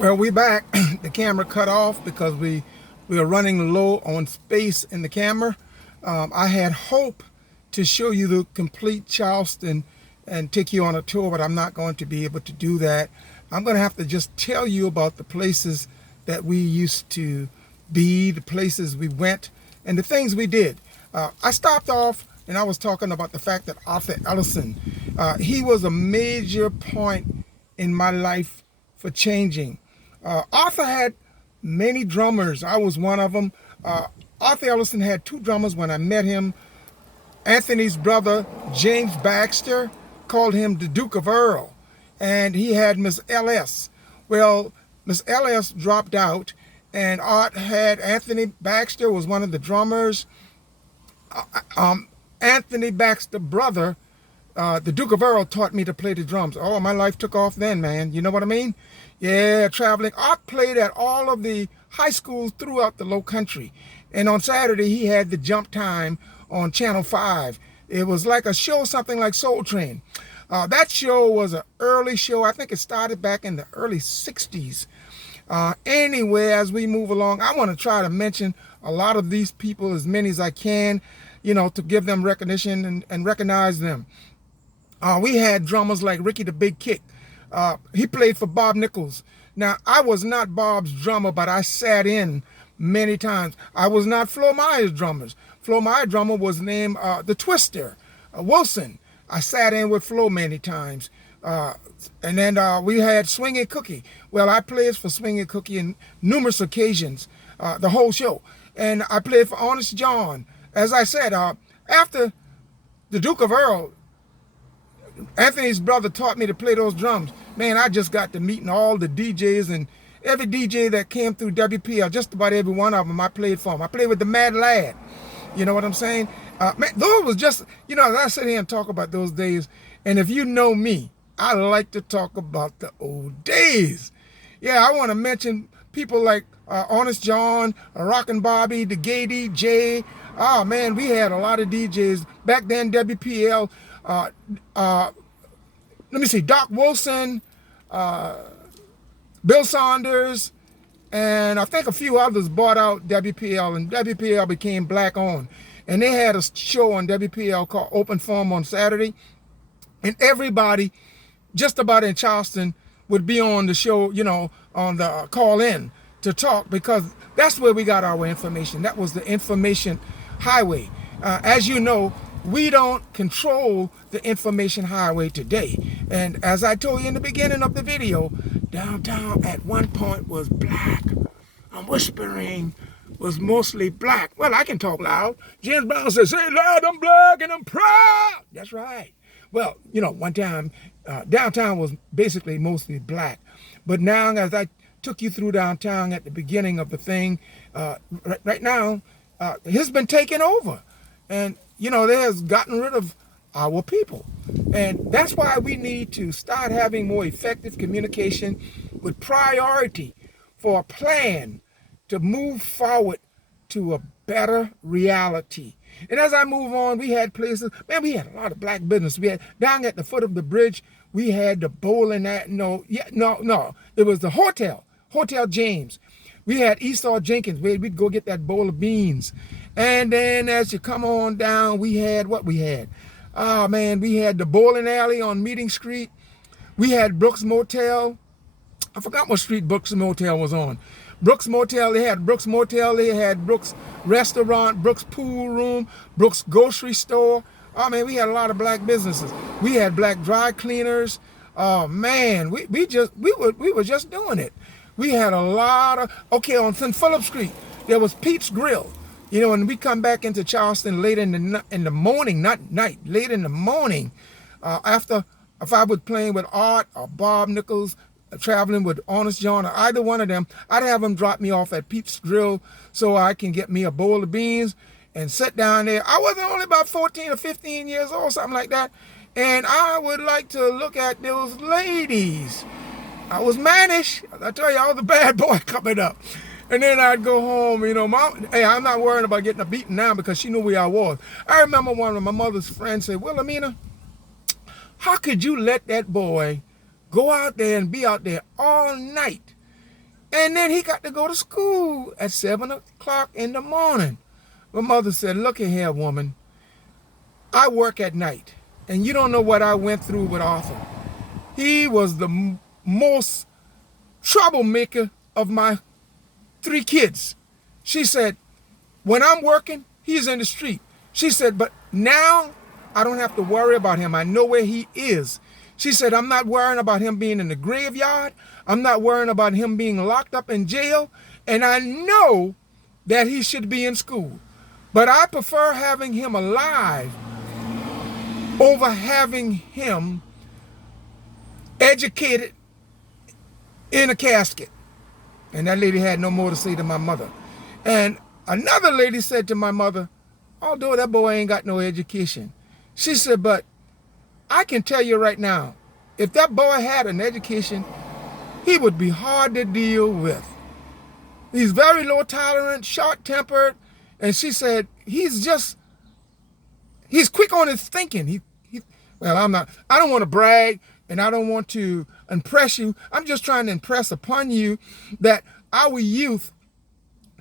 Well, we back. The camera cut off because we are running low on space in the camera. I had hope to show you the complete Charleston and take you on a tour, but I'm not going to be able to do that. I'm going to have to just tell you about the places that we used to be, the places we went, and the things we did. I stopped off and I was talking about the fact that Arthur Ellison, he was a major point in my life for changing. Arthur had many drummers. I was one of them. Arthur Ellison had two drummers when I met him. Anthony's brother, James Baxter, called him the Duke of Earl. And he had Miss L.S. Well, Miss L.S. dropped out, and Art had Anthony Baxter was one of the drummers. Anthony Baxter, brother, the Duke of Earl, taught me to play the drums. Oh, my life took off then, man. You know what I mean? Yeah, traveling. Art played at all of the high schools throughout the Low Country. And on Saturday, he had the jump time on Channel 5. It was like a show, something like Soul Train. That show was an early show. I think it started back in the early 60s. Anyway, as we move along, I want to try to mention a lot of these people, as many as I can, you know, to give them recognition and recognize them. We had drummers like Ricky the Big Kick. He played for Bob Nichols. Now, I was not Bob's drummer, but I sat in many times. I was not Flo Meyer's drummers. Flo Meyer's drummer was named the Twister, Wilson. I sat in with Flo many times. And then we had Swingin' Cookie. Well, I played for Swingin' Cookie in numerous occasions, the whole show. And I played for Honest John. As I said, after the Duke of Earl, Anthony's brother taught me to play those drums. Man, I just got to meeting all the DJs, and every DJ that came through WPL, just about every one of them I played for them. I played with the Mad Lad. You know what I'm saying? Man, those was just, you know, as I sit here and talk about those days, and if you know me, I like to talk about the old days. Yeah, I want to mention people like Honest John, Rockin' Bobby, the Gay DJ. Oh, man, we had a lot of DJs. Back then, WPL, let me see, Doc Wilson, Bill Saunders, and I think a few others bought out WPL, and WPL became black owned. And they had a show on WPL called Open Forum on Saturday, and everybody just about in Charleston would be on the show, you know, on the call in to talk, because that's where we got our information. That was the information highway. As you know, we don't control the information highway today. And as I told you in the beginning of the video, downtown at one point was black. I'm whispering, was mostly black. Well, I can talk loud. James Brown says, "Say loud, I'm black and I'm proud." That's right. Well, you know, one time, downtown was basically mostly black. But now, as I took you through downtown at the beginning of the thing, right now, it's been taken over. And, you know, they has gotten rid of our people. And that's why we need to start having more effective communication with priority for a plan to move forward to a better reality. And as I move on, we had places, man, we had a lot of black business. We had down at the foot of the bridge, we had the bowling no, it was the Hotel James. We had Esau Jenkins, where we'd go get that bowl of beans. And then as you come on down, we had what we had. Oh, man, we had the bowling alley on Meeting Street. We had Brooks Motel. I forgot what street Brooks Motel was on. Brooks Motel, they had Brooks Motel, they had Brooks Restaurant, Brooks Pool Room, Brooks Grocery Store. Oh, man, we had a lot of black businesses. We had black dry cleaners. Oh, man, we were just doing it. We had a lot of, okay, on St. Philip Street, there was Pete's Grill. You know, and we come back into Charleston late in the morning, not night, late in the morning, after, if I was playing with Art or Bob Nichols, traveling with Honest John or either one of them, I'd have them drop me off at Pete's Grill so I can get me a bowl of beans and sit down there. I was only about 14 or 15 years old, something like that. And I would like to look at those ladies. I was mannish. I tell you, I was a bad boy coming up. And then I'd go home, you know, Mom, hey, I'm not worrying about getting a beating now because she knew where I was. I remember one of my mother's friends said, "Wilhelmina, how could you let that boy go out there and be out there all night And then he got to go to school at 7 o'clock in the morning. My mother said, look here, woman, I work at night, and you don't know what I went through with Arthur. He was the most troublemaker of my 3 kids. She said, when I'm working, he's in the street. She said, but now I don't have to worry about him. I know where he is. She said, I'm not worrying about him being in the graveyard. I'm not worrying about him being locked up in jail. And I know that he should be in school. But I prefer having him alive over having him educated in a casket. And that lady had no more to say to my mother. And another lady said to my mother, although that boy ain't got no education, she said, but I can tell you right now, if that boy had an education, he would be hard to deal with. He's very low tolerant, short-tempered, and she said, he's quick on his thinking. Well, I don't want to brag, and I don't want to impress you. I'm just trying to impress upon you that our youth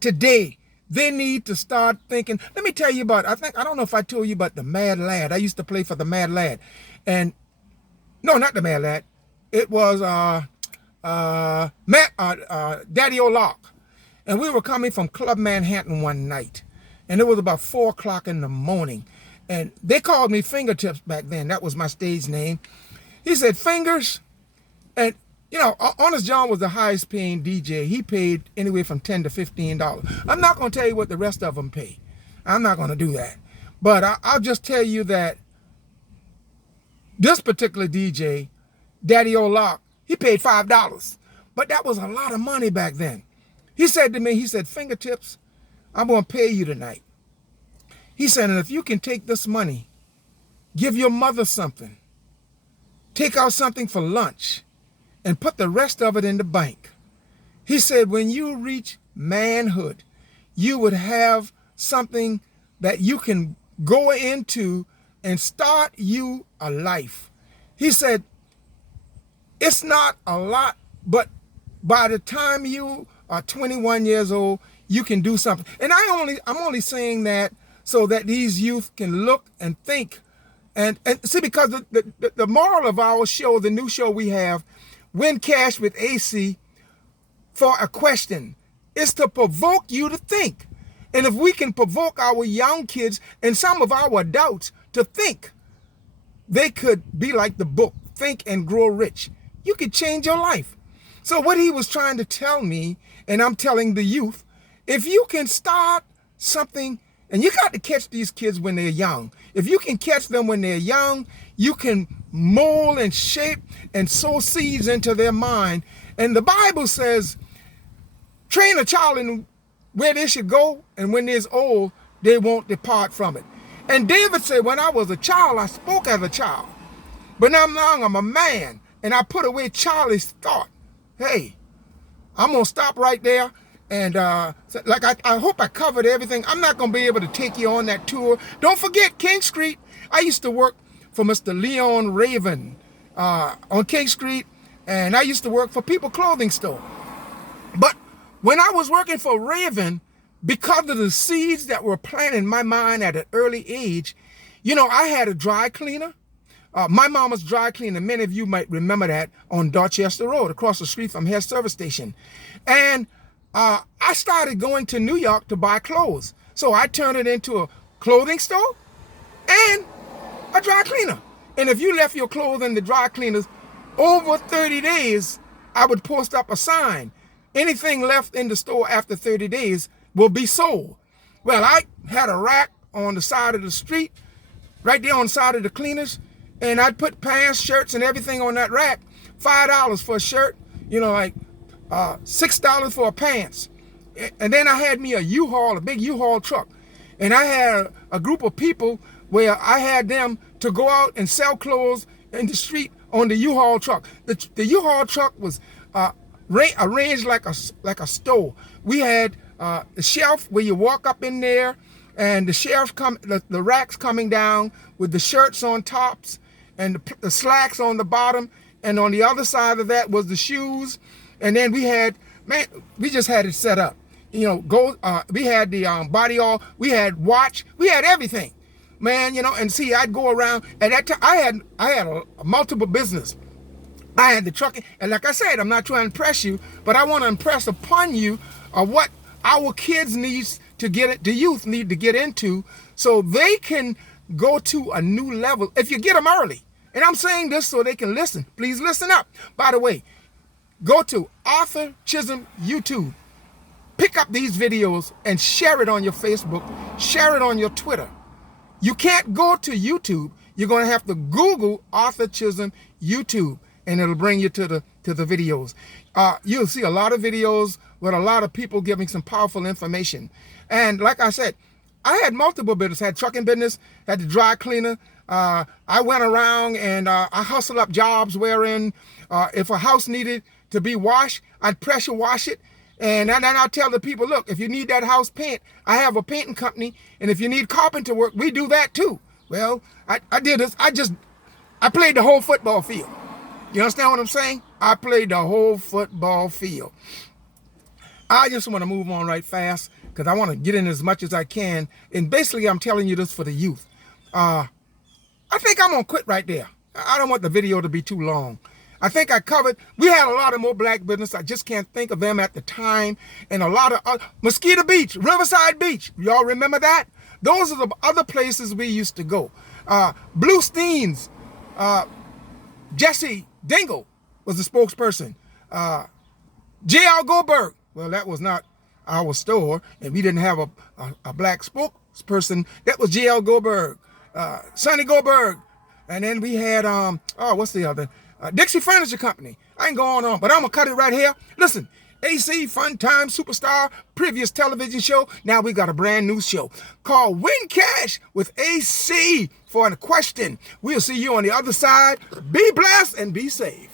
today, they need to start thinking. Let me tell you about, I don't know if I told you about the Mad Lad. I used to play for the Mad Lad. And, no, not the Mad Lad. It was Daddy O'Lock. And we were coming from Club Manhattan one night. And it was about 4 o'clock in the morning. And they called me Fingertips back then. That was my stage name. He said, Fingers. And, you know, Honest John was the highest paying DJ. He paid anywhere from $10 to $15. I'm not going to tell you what the rest of them pay. I'm not going to do that. But I'll just tell you that this particular DJ, Daddy O'Lock, he paid $5. But that was a lot of money back then. He said to me, he said, Fingertips, I'm going to pay you tonight. He said, and if you can take this money, give your mother something, take out something for lunch, and put the rest of it in the bank. He said, when you reach manhood, you would have something that you can go into and start you a life. He said, it's not a lot, but by the time you are 21 years old, you can do something. And I'm only saying that so that these youth can look and think. And see, because the moral of our show, the new show we have, Win Cash with AC, for a question, is to provoke you to think. And if we can provoke our young kids and some of our adults to think, they could be like the book, Think and Grow Rich. You could change your life. So what he was trying to tell me, and I'm telling the youth, if you can start something, and you got to catch these kids when they're young. If you can catch them when they're young, you can mold and shape and sow seeds into their mind. And the Bible says, train a child in where they should go, and when they're old, they won't depart from it. And David said, when I was a child, I spoke as a child. But now I'm a man, and I put away childish thought. Hey, I'm going to stop right there. And like I hope I covered everything. I'm not going to be able to take you on that tour. Don't forget King Street. I used to work for Mr. Leon Raven on King Street. And I used to work for People Clothing Store. But when I was working for Raven, because of the seeds that were planted in my mind at an early age, you know, I had a dry cleaner. My mama's dry cleaner, many of you might remember that, on Dorchester Road, across the street from Head Service Station. And I started going to New York to buy clothes. So I turned it into a clothing store and a dry cleaner. And if you left your clothes in the dry cleaners over 30 days, I would post up a sign. Anything left in the store after 30 days will be sold. Well, I had a rack on the side of the street, right there on the side of the cleaners, and I'd put pants, shirts, and everything on that rack. $5 for a shirt, you know, like $6 for a pants. And then I had me a U-Haul, a big U-Haul truck. And I had a group of people where I had them to go out and sell clothes in the street on the U-Haul truck. The U-Haul truck was arranged like a store. We had the shelf where you walk up in there, and the shelf the racks coming down with the shirts on tops and the slacks on the bottom, and on the other side of that was the shoes. And then we had Man, we just had it set up. You know, we had the body oil, we had watch, we had everything. Man, you know, and see, I'd go around, at that time, I had a multiple business. I had the trucking, and like I said, I'm not trying to impress you, but I want to impress upon you what our kids needs to get it, the youth need to get into, so they can go to a new level if you get them early. And I'm saying this so they can listen. Please listen up. By the way, go to Arthur Chisolm YouTube. Pick up these videos and share it on your Facebook. Share it on your Twitter. You can't go to YouTube. You're going to have to Google Arthur Chisolm YouTube, and it'll bring you to the videos. You'll see a lot of videos with a lot of people giving some powerful information. And like I said, I had multiple businesses. I had trucking business, had the dry cleaner. I went around and I hustled up jobs wherein if a house needed to be washed, I'd pressure wash it. And then I'll tell the people, look, if you need that house paint, I have a painting company. And if you need carpenter work, we do that too. Well, I did this. I played the whole football field. You understand what I'm saying? I played the whole football field. I just want to move on right fast because I want to get in as much as I can. And basically, I'm telling you this for the youth. I think I'm going to quit right there. I don't want the video to be too long. I think I covered, we had a lot of more black business. I just can't think of them at the time. And a lot of, Mosquito Beach, Riverside Beach. Y'all remember that? Those are the other places we used to go. Blue Steens, Jesse Dingle was the spokesperson. J.L. Goldberg, well, that was not our store, and we didn't have a black spokesperson. That was J.L. Goldberg. Sonny Goldberg, and then we had what's the other? Dixie Furniture Company. I ain't going on, but I'm gonna cut it right here. Listen, AC Fun Time Superstar, previous television show. Now we got a brand new show called Win Cash with AC for a question. We'll see you on the other side. Be blessed and be safe.